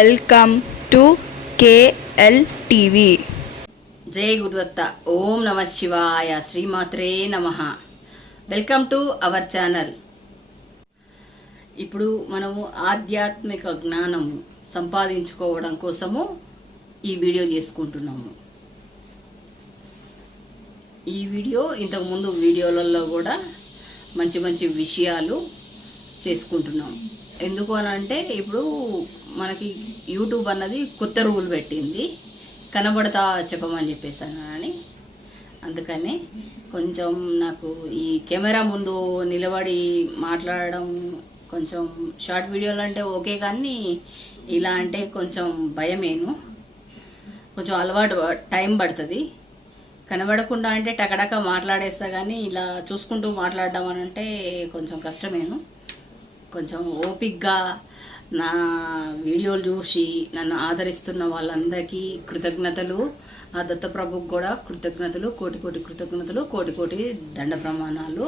Welcome to KL TV. జై గురుదత్త. ఓం నమ శివాయ. శ్రీమాత్రే నమః. Welcome to our channel. ఇప్పుడు మనము ఆధ్యాత్మిక జ్ఞానము సంపాదించుకోవడం కోసము ఈ వీడియో చేసుకుంటున్నాము. ఈ వీడియో ఇంతకుముందు వీడియోలలో కూడా మంచి మంచి విషయాలు చేసుకుంటున్నాం. ఎందుకు అని అంటే ఇప్పుడు మనకి యూట్యూబ్ అన్నది కొత్త రూల్ పెట్టింది, కనబడతా చెప్పమని చెప్పేసాను అని. అందుకని కొంచెం నాకు ఈ కెమెరా ముందు నిలబడి మాట్లాడడం కొంచెం షార్ట్ వీడియోలు అంటే ఓకే, కానీ ఇలా అంటే కొంచెం భయమేను. కొంచెం అలవాటు టైం పడుతుంది. కనబడకుండా అంటే టకటక మాట్లాడేస్తా, కానీ ఇలా చూసుకుంటూ మాట్లాడడం అని అంటే కొంచెం కష్టమేను. కొంచెం ఓపిక్గా నా వీడియోలు చూసి నన్ను ఆదరిస్తున్న వాళ్ళందరికీ కృతజ్ఞతలు. ఆ దత్తప్రభుకు కూడా కృతజ్ఞతలు, కోటి కోటి కృతజ్ఞతలు, కోటి కోటి దండ ప్రమాణాలు.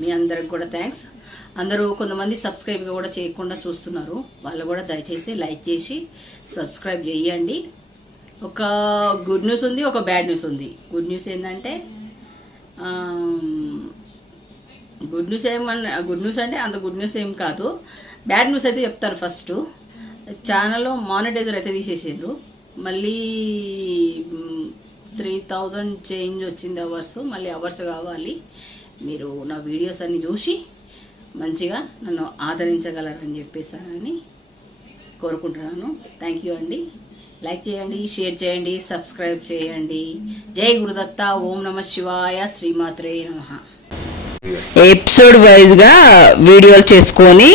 మీ అందరికి కూడా థ్యాంక్స్. అందరూ కొంతమంది సబ్స్క్రైబ్ కూడా చేయకుండా చూస్తున్నారు, వాళ్ళు కూడా దయచేసి లైక్ చేసి సబ్స్క్రైబ్ చేయండి. ఒక గుడ్ న్యూస్ ఉంది, ఒక బ్యాడ్ న్యూస్ ఉంది. గుడ్ న్యూస్ ఏంటంటే గుడ్ న్యూస్ అంటే అంత గుడ్ న్యూస్ ఏం కాదు. బ్యాడ్ న్యూస్ అయితే చెప్తారు. ఫస్ట్ ఛానల్లో మానిటైజర్ అయితే తీసేసారు. మళ్ళీ 3000 చేంజ్ వచ్చింది అవర్స్. మళ్ళీ అవర్స్ కావాలి. మీరు నా వీడియోస్ అన్ని చూసి మంచిగా నన్ను ఆదరించగలరని చెప్పేసానని కోరుకుంటున్నాను. థ్యాంక్ యూ అండి. లైక్ చేయండి, షేర్ చేయండి, సబ్స్క్రైబ్ చేయండి. జై గురుదత్త. ఓం నమ శివాయ. శ్రీమాత్రే నమః. ఎపిసోడ్ వైజ్గా వీడియోలు చేసుకొని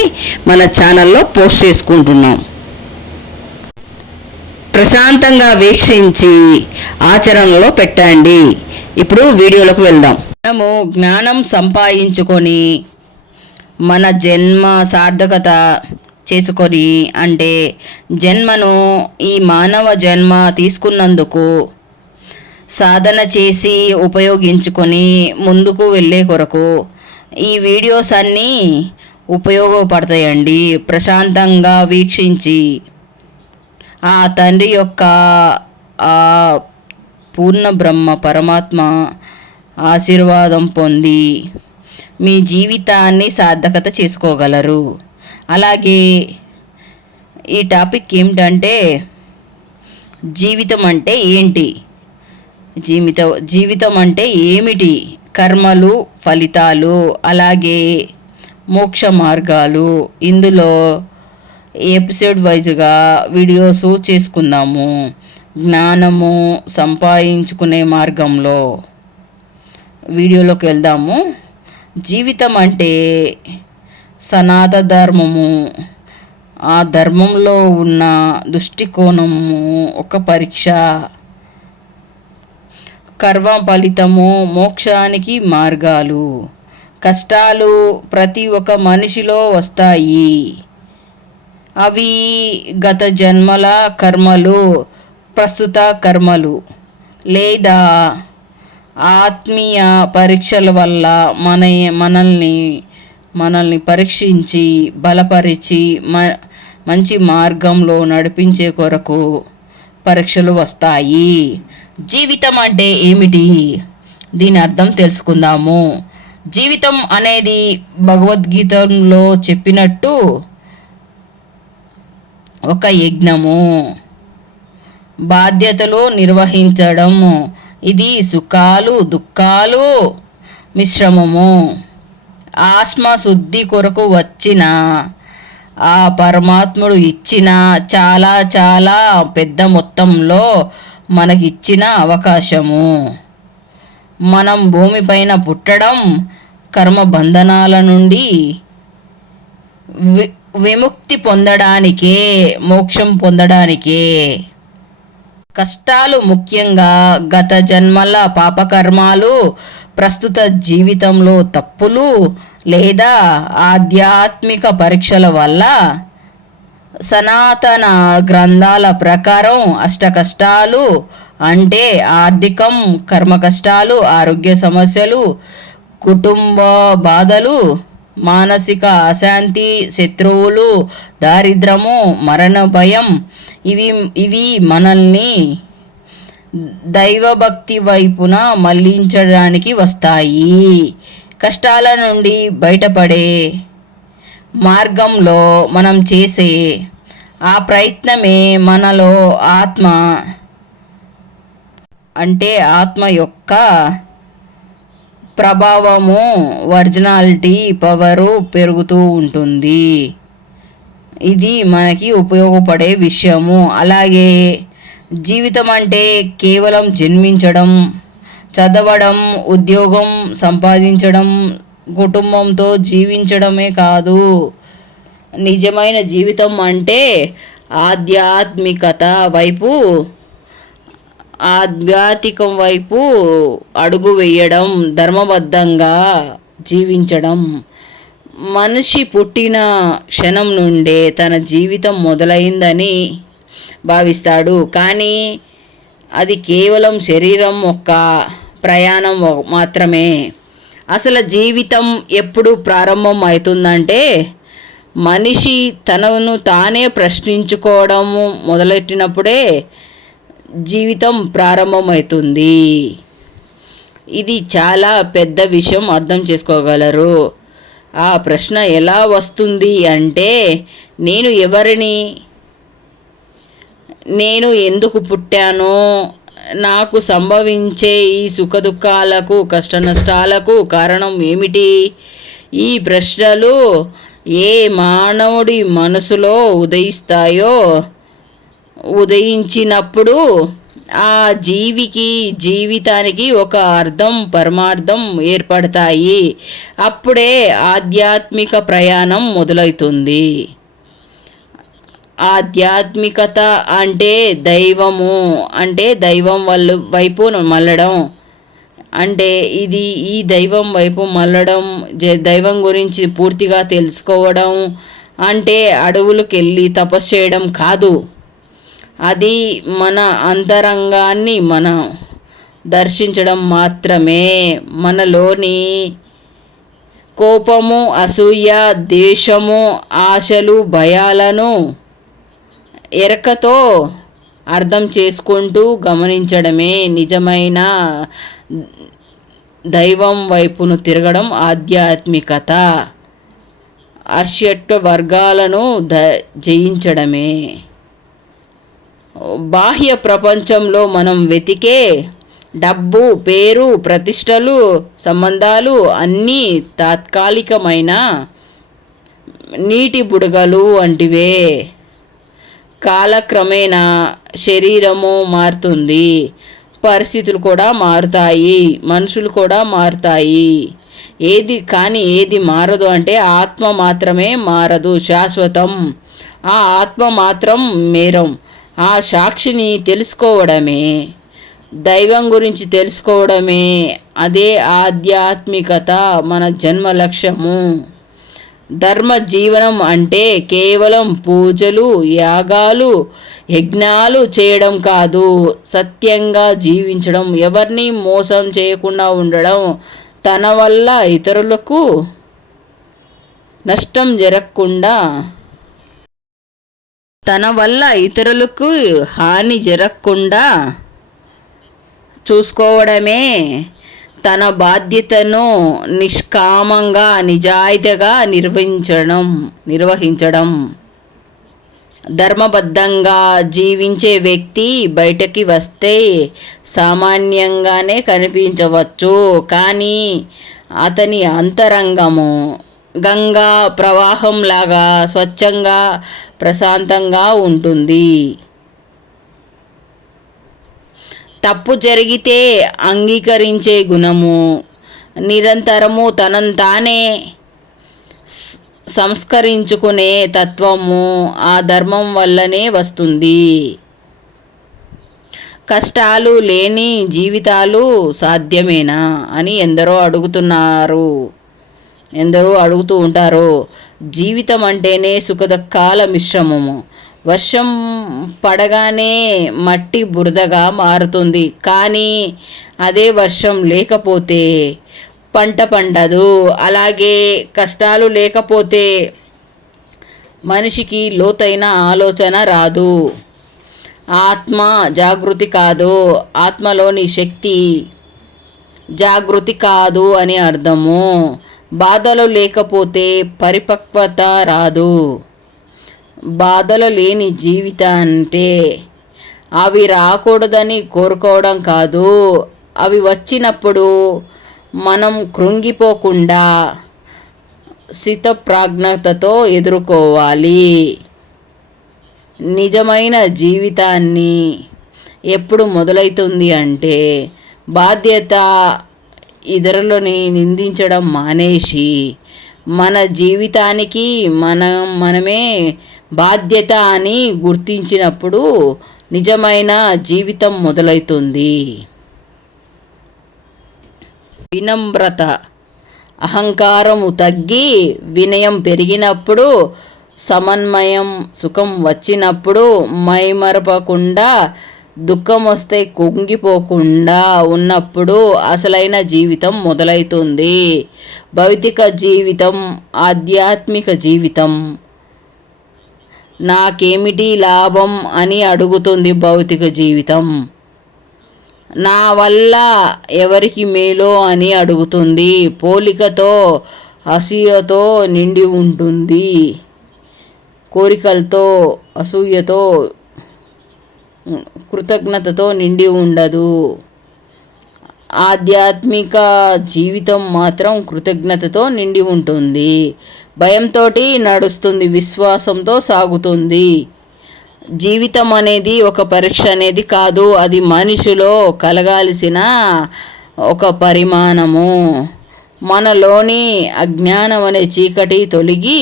మన ఛానల్లో పోస్ట్ చేసుకుంటున్నాం. ప్రశాంతంగా వీక్షించి ఆచరణలో పెట్టండి. ఇప్పుడు వీడియోలోకి వెళ్దాం. మనము జ్ఞానం సంపాదించుకొని మన జన్మ సార్థకత చేసుకొని, అంటే జన్మను ఈ మానవ జన్మ తీసుకున్నందుకు సాధన చేసి ఉపయోగించుకొని ముందుకు వెళ్ళే కొరకు ఈ వీడియోస్ అన్నీ ఉపయోగపడతాయండి. ప్రశాంతంగా వీక్షించి ఆ తండ్రి యొక్క ఆ పూర్ణ బ్రహ్మ పరమాత్మ ఆశీర్వాదం పొంది మీ జీవితాన్ని సార్థకత చేసుకోగలరు. అలాగే ఈ టాపిక్ ఏమిటంటే జీవితం అంటే ఏంటి, జీవితం అంటే ఏమిటి, కర్మలు, ఫలితాలు, అలాగే మోక్ష మార్గాలు. ఇందులో ఎపిసోడ్ వైజ్గా వీడియోస్ చేసుకుందాము. జ్ఞానము సంపాదించుకునే మార్గంలో వీడియోలోకి వెళ్దాము. జీవితం అంటే సనాతన ధర్మము. ఆ ధర్మంలో ఉన్న దృష్టికోణము ఒక పరీక్ష. కర్మ ఫలితము, మోక్షానికి మార్గాలు. కష్టాలు ప్రతి ఒక్క మనిషిలో వస్తాయి. అవి గత జన్మల కర్మలు, ప్రస్తుత కర్మలు, లేదా ఆత్మీయ పరీక్షల వల్ల మనల్ని పరీక్షించి బలపరిచి మంచి మార్గంలో నడిపించే కొరకు పరీక్షలు వస్తాయి. జీవితం అంటే ఏమిటి, దీని అర్థం తెలుసుకుందాము. జీవితం అనేది భగవద్గీతలో చెప్పినట్టు ఒక యజ్ఞము, బాధ్యతలు నిర్వహించడం. ఇది సుఖాలు దుఃఖాలు మిశ్రమము. ఆత్మ శుద్ధి కొరకు వచ్చిన ఆ పరమాత్ముడు ఇచ్చిన చాలా చాలా పెద్ద మొత్తంలో మనకిచ్చిన అవకాశము. మనం భూమిపైన పుట్టడం కర్మ బంధనాల నుండి విముక్తి పొందడానికే, మోక్షం పొందడానికే. కష్టాలు ముఖ్యంగా గత జన్మల పాపకర్మాలు, ప్రస్తుత జీవితంలో తప్పులు లేదా ఆధ్యాత్మిక పరీక్షల వల్ల సనాతన గ్రంథాల ప్రకారం అష్ట కష్టాలు అంటే ఆర్థికం, కర్మ కష్టాలు, ఆరోగ్య సమస్యలు, కుటుంబ బాధలు, మానసిక అశాంతి, శత్రువులు, దారిద్రము, మరణ భయం ఇవి మనల్ని దైవభక్తి వైపున మళ్లించడానికి వస్తాయి. కష్టాల నుండి బయటపడే మార్గంలో మనం చేసే ఆ ప్రయత్నమే మనలో ఆత్మ యొక్క ప్రభావము, ఒరిజినాలిటీ, పవరు పెరుగుతూ ఉంటుంది. ఇది మనకి ఉపయోగపడే విషయము. అలాగే జీవితం అంటే కేవలం జన్మించడం, చదవడం, ఉద్యోగం సంపాదించడం, కుటుంబంతో జీవించడమే కాదు. నిజమైన జీవితం అంటే ఆధ్యాత్మికం వైపు అడుగు వేయడం, ధర్మబద్ధంగా జీవించడం. మనిషి పుట్టిన క్షణం నుండే తన జీవితం మొదలైందని భావిస్తాడు. కానీ అది కేవలం శరీరం యొక్క ప్రయాణం మాత్రమే. అసలు జీవితం ఎప్పుడు ప్రారంభం అవుతుందంటే మనిషి తనను తానే ప్రశ్నించుకోవడము మొదలెట్టినప్పుడే జీవితం ప్రారంభమవుతుంది. ఇది చాలా పెద్ద విషయం, అర్థం చేసుకోగలరు. ఆ ప్రశ్న ఎలా వస్తుంది అంటే, నేను ఎవరిని, నేను ఎందుకు పుట్టాను, నాకు సంభవించే ఈ సుఖదుఖాలకు, కష్టనష్టాలకు కారణం ఏమిటి? ఈ ప్రశ్నలు ఏ మానవుడి మనసులో ఉదయించినప్పుడు ఆ జీవితానికి ఒక అర్థం, పరమార్థం ఏర్పడతాయి. అప్పుడే ఆధ్యాత్మిక ప్రయాణం మొదలవుతుంది. ఆధ్యాత్మికత అంటే దైవం వైపు మళ్ళడం. అంటే ఈ దైవం వైపు మళ్ళడం, దైవం గురించి పూర్తిగా తెలుసుకోవడం అంటే అడవులకు వెళ్ళి తపస్సు చేయడం కాదు. అది మన అంతరంగాన్ని మనం దర్శించడం మాత్రమే. మనలోని కోపము, అసూయ, ద్వేషము, ఆశలు, భయాలను ఎరకతో అర్థం చేసుకుంటూ గమనించడమే నిజమైన దైవం వైపును తిరగడం ఆధ్యాత్మికత. అషట్టు వర్గాలను జయించడమే. బాహ్య ప్రపంచంలో మనం వెతికే డబ్బు, పేరు, ప్రతిష్టలు, సంబంధాలు అన్నీ తాత్కాలికమైన నీటి బుడగలు వంటివే. కాలక్రమేణా శరీరము మారుతుంది, పరిస్థితులు కూడా మారుతాయి, మనుషులు కూడా మారుతాయి. ఏది మారదు అంటే ఆత్మ మాత్రమే మారదు, శాశ్వతం. ఆ ఆత్మ మాత్రం మేరం. ఆ సాక్షిని తెలుసుకోవడమే, దైవం గురించి తెలుసుకోవడమే, అదే ఆధ్యాత్మికత, మన జన్మ లక్ష్యము. ధర్మ జీవనం అంటే కేవలం పూజలు, యాగాలు, యజ్ఞాలు చేయడం కాదు, సత్యంగా జీవించడం, ఎవరిని మోసం చేయకుండా ఉండడం, తన వల్ల ఇతరులకు నష్టం జరగకుండా, తన వల్ల ఇతరులకు హాని జరగకుండా చూసుకోవడమే తన బాధ్యతను నిష్కామంగా, నిజాయితీగా నిర్వహించడం. ధర్మబద్ధంగా జీవించే వ్యక్తి బయటకి వస్తే సామాన్యంగానే కనిపించవచ్చు, కానీ అతని అంతరంగము గంగా ప్రవాహంలాగా స్వచ్ఛంగా, ప్రశాంతంగా ఉంటుంది. తప్పు జరిగితే అంగీకరించే గుణము, నిరంతరము తనను తానే సంస్కరించుకునే తత్వము ఆ ధర్మం వల్లనే వస్తుంది. కష్టాలు లేని జీవితాలు సాధ్యమేనా అని ఎందరో అడుగుతూ ఉంటారు. జీవితం అంటేనే సుఖదుఖాల మిశ్రమము. వర్షం పడగానే మట్టి బురదగా మారుతుంది, కానీ అదే వర్షం లేకపోతే పంట పండదు. అలాగే కష్టాలు లేకపోతే మనిషికి లోతైన ఆలోచన రాదు. ఆత్మ జాగృతి కాదు, ఆత్మలోని శక్తి జాగృతి కాదు అని అర్థము. బాధలు లేకపోతే పరిపక్వత రాదు. బాధలు లేని జీవితాంటే అవి రాకూడదని కోరుకోవడం కాదు, అవి వచ్చినప్పుడు మనం కృంగిపోకుండా స్థితప్రజ్ఞతతో ఎదుర్కోవాలి. నిజమైన జీవితాన్ని ఎప్పుడు మొదలవుతుంది అంటే బాధ్యత ఇతరులని నిందించడం మానేసి మన జీవితానికి మనమే బాధ్యత అని గుర్తించినప్పుడు నిజమైన జీవితం మొదలవుతుంది. వినమ్రత, అహంకారము తగ్గి వినయం పెరిగినప్పుడు, సమన్వయం సుఖం వచ్చినప్పుడు, మైమరపకుండా దుఃఖం వస్తే కుంగిపోకుండా ఉన్నప్పుడు అసలైన జీవితం మొదలవుతుంది. భౌతిక జీవితం, ఆధ్యాత్మిక జీవితం. నాకేమిటి లాభం అని అడుగుతుంది భౌతిక జీవితం. నా వల్ల ఎవరికి మేలో అని అడుగుతుంది. పోలికతో, అసూయతో నిండి ఉంటుంది. కోరికలతో, అసూయతో, కృతజ్ఞతతో నిండి ఉండదు. ఆధ్యాత్మిక జీవితం మాత్రం కృతజ్ఞతతో నిండి ఉంటుంది. భయంతో నడుస్తుంది, విశ్వాసంతో సాగుతుంది. జీవితం అనేది ఒక పరీక్ష అనేది కాదు, అది మనిషిలో కలగాల్సిన ఒక పరిమాణము. మనలోని అజ్ఞానం అనే చీకటి తొలగి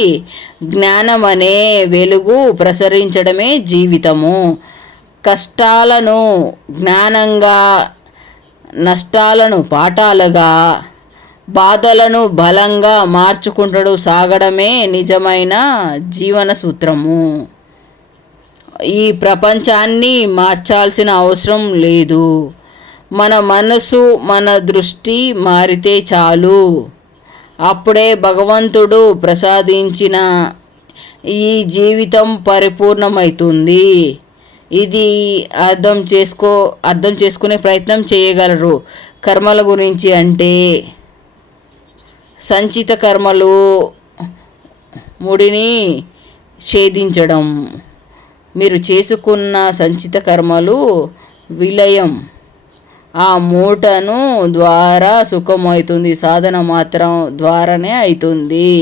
జ్ఞానం అనే వెలుగు ప్రసరించడమే జీవితము. కష్టాలను జ్ఞానంగా, నష్టాలను పాఠాలుగా, బాధలను బలంగా మార్చుకుంటూ సాగడమే నిజమైన జీవన సూత్రము. ఈ ప్రపంచాన్ని మార్చాల్సిన అవసరం లేదు. మన మనసు, మన దృష్టి మారితే చాలు. అప్పుడే భగవంతుడు ప్రసాదించిన ఈ జీవితం పరిపూర్ణమవుతుంది. ఇది అర్థం చేసుకునే ప్రయత్నం చేయగలరు. కర్మల గురించి అంటే సంచిత కర్మలు ముడిని ఛేదించడం. మీరు చేసుకున్న సంచిత కర్మలు విలయం. ఆ మూటను ద్వారా సుఖం అవుతుంది, సాధన మాత్రం ద్వారానే అవుతుంది.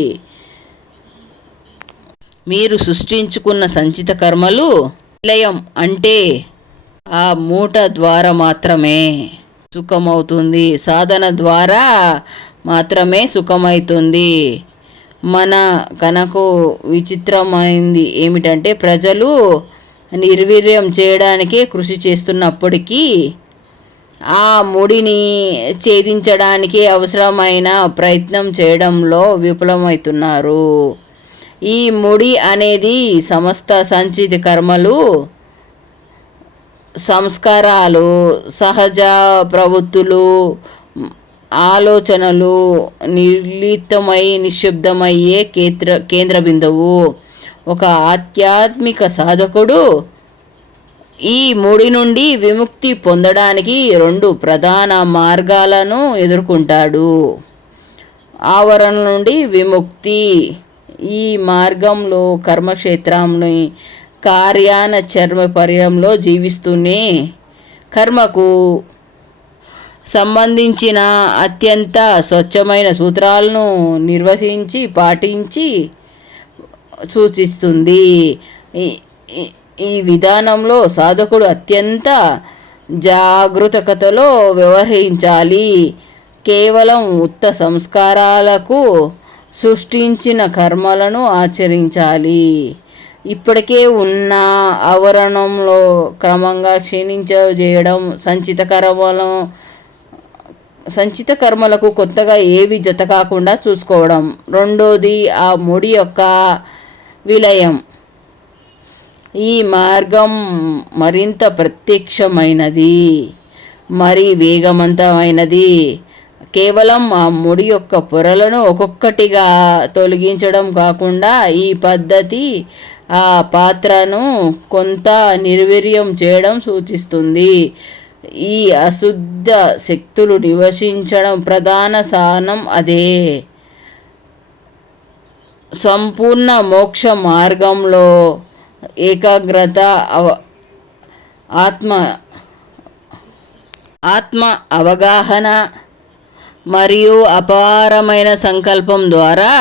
మీరు సృష్టించుకున్న సంచిత కర్మలు విలయం అంటే ఆ మూట ద్వారా మాత్రమే సుఖమవుతుంది, సాధన ద్వారా మాత్రమే సుఖమవుతుంది. కనకు విచిత్రమైంది ఏమిటంటే ప్రజలు నిర్వీర్యం చేయడానికే కృషి చేస్తున్నప్పటికీ ఆ ముడిని ఛేదించడానికి అవసరమైన ప్రయత్నం చేయడంలో విఫలమవుతున్నారు. ఈ ముడి అనేది సమస్త సంచిత కర్మలు, సంస్కారాలు, సహజ ప్రవృత్తులు, ఆలోచనలు నిర్లిప్తమై నిశ్శబ్దమయ్యే కేంద్ర బిందువు. ఒక ఆధ్యాత్మిక సాధకుడు ఈ ముడి నుండి విముక్తి పొందడానికి 2 ప్రధాన మార్గాలను ఎదుర్కొంటాడు. ఆవరణ నుండి విముక్తి. ఈ మార్గంలో కర్మక్షేత్రంని కార్యాచరణలో జీవిస్తూనే కర్మకు సంబంధించిన అత్యంత స్వచ్ఛమైన సూత్రాలను నిర్వహించి పాటించి సూచిస్తుంది. ఈ విధానంలో సాధకుడు అత్యంత జాగరూకతతో వ్యవహరించాలి. కేవలం ఉత్త సంస్కారాలకు సృష్టించిన కర్మలను ఆచరించాలి. ఇప్పటికే ఉన్న ఆవరణంలో క్రమంగా క్షీణించజేయడం. సంచిత కర్మలకు కొత్తగా ఏవి జత కాకుండా చూసుకోవడం. రెండోది ఆ ముడి యొక్క విలయం. ఈ మార్గం మరింత ప్రత్యక్షమైనది, మరి వేగవంతమైనది. కేవలం ఆ ముడి యొక్క పొరలను ఒక్కొక్కటిగా తొలగించడం కాకుండా ఈ పద్ధతి ఆ పాత్రను కొంత నిర్వీర్యం చేయడం సూచిస్తుంది. ఈ అశుద్ధ శక్తులు నివసించడం ప్రధాన సాధనం అదే. సంపూర్ణ మోక్ష మార్గంలో ఏకాగ్రత, ఆత్మ అవగాహన మరియు అపారమైన సంకల్పం ద్వారా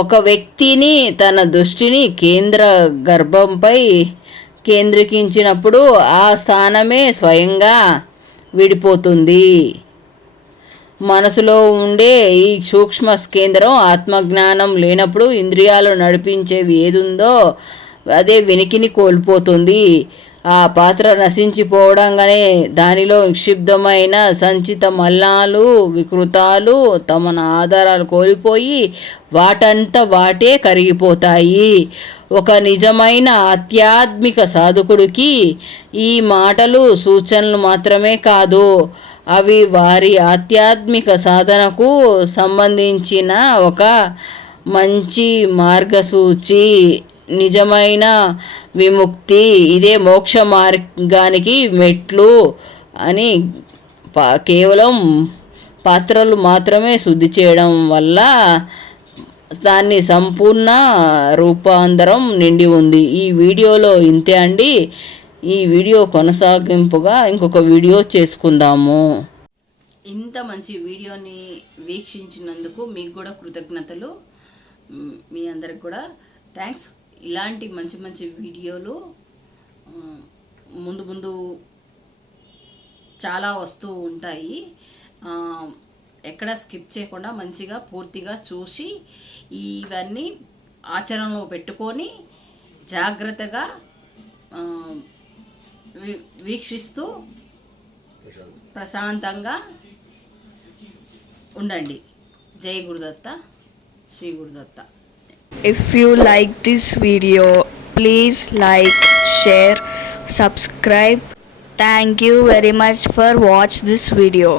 ఒక వ్యక్తిని తన దృష్టిని కేంద్ర గర్భంపై కేంద్రీకరించినప్పుడు ఆ స్థానమే స్వయంగా విడిపోతుంది. మనసులో ఉండే ఈ సూక్ష్మ కేంద్రం ఆత్మజ్ఞానం లేనప్పుడు ఇంద్రియాలు నడిపించేవి ఏదుందో అదే వెనికిని కోల్పోతుంది. ఆ పాత్ర నశించిపోవడంగానే దానిలో నిక్షిప్తమైన సంచిత మల్లాలు, వికృతాలు తమ ఆధారాలు కోల్పోయి వాటంతా వాటే కరిగిపోతాయి. ఒక నిజమైన ఆధ్యాత్మిక సాధకుడికి ఈ మాటలు సూచనలు మాత్రమే కాదు, అవి వారి ఆధ్యాత్మిక సాధనకు సంబంధించిన ఒక మంచి మార్గసూచి. నిజమైన విముక్తి ఇదే మోక్ష మార్గానికి మెట్లు అని కేవలం పాత్రలు మాత్రమే శుద్ధి చేయడం వల్ల దాన్ని సంపూర్ణ రూపాంతరం నిండి ఉంది. ఈ వీడియోలో ఇంతే అండి. ఈ వీడియో కొనసాగింపుగా ఇంకొక వీడియో చేసుకుందాము. ఇంత మంచి వీడియోని వీక్షించినందుకు మీకు కూడా కృతజ్ఞతలు. మీ అందరికి కూడా థ్యాంక్స్. ఇలాంటి మంచి మంచి వీడియోలు ముందు ముందు చాలా వస్తూ ఉంటాయి. ఎక్కడ స్కిప్ చేయకుండా మంచిగా పూర్తిగా చూసి ఇవన్నీ ఆచరణలో పెట్టుకొని జాగ్రత్తగా వీక్షిస్తూ ప్రశాంతంగా ఉండండి. జై Gurudatta, Shri Gurudatta. If you like this video, please like, share, subscribe. Thank you very much for watch this video.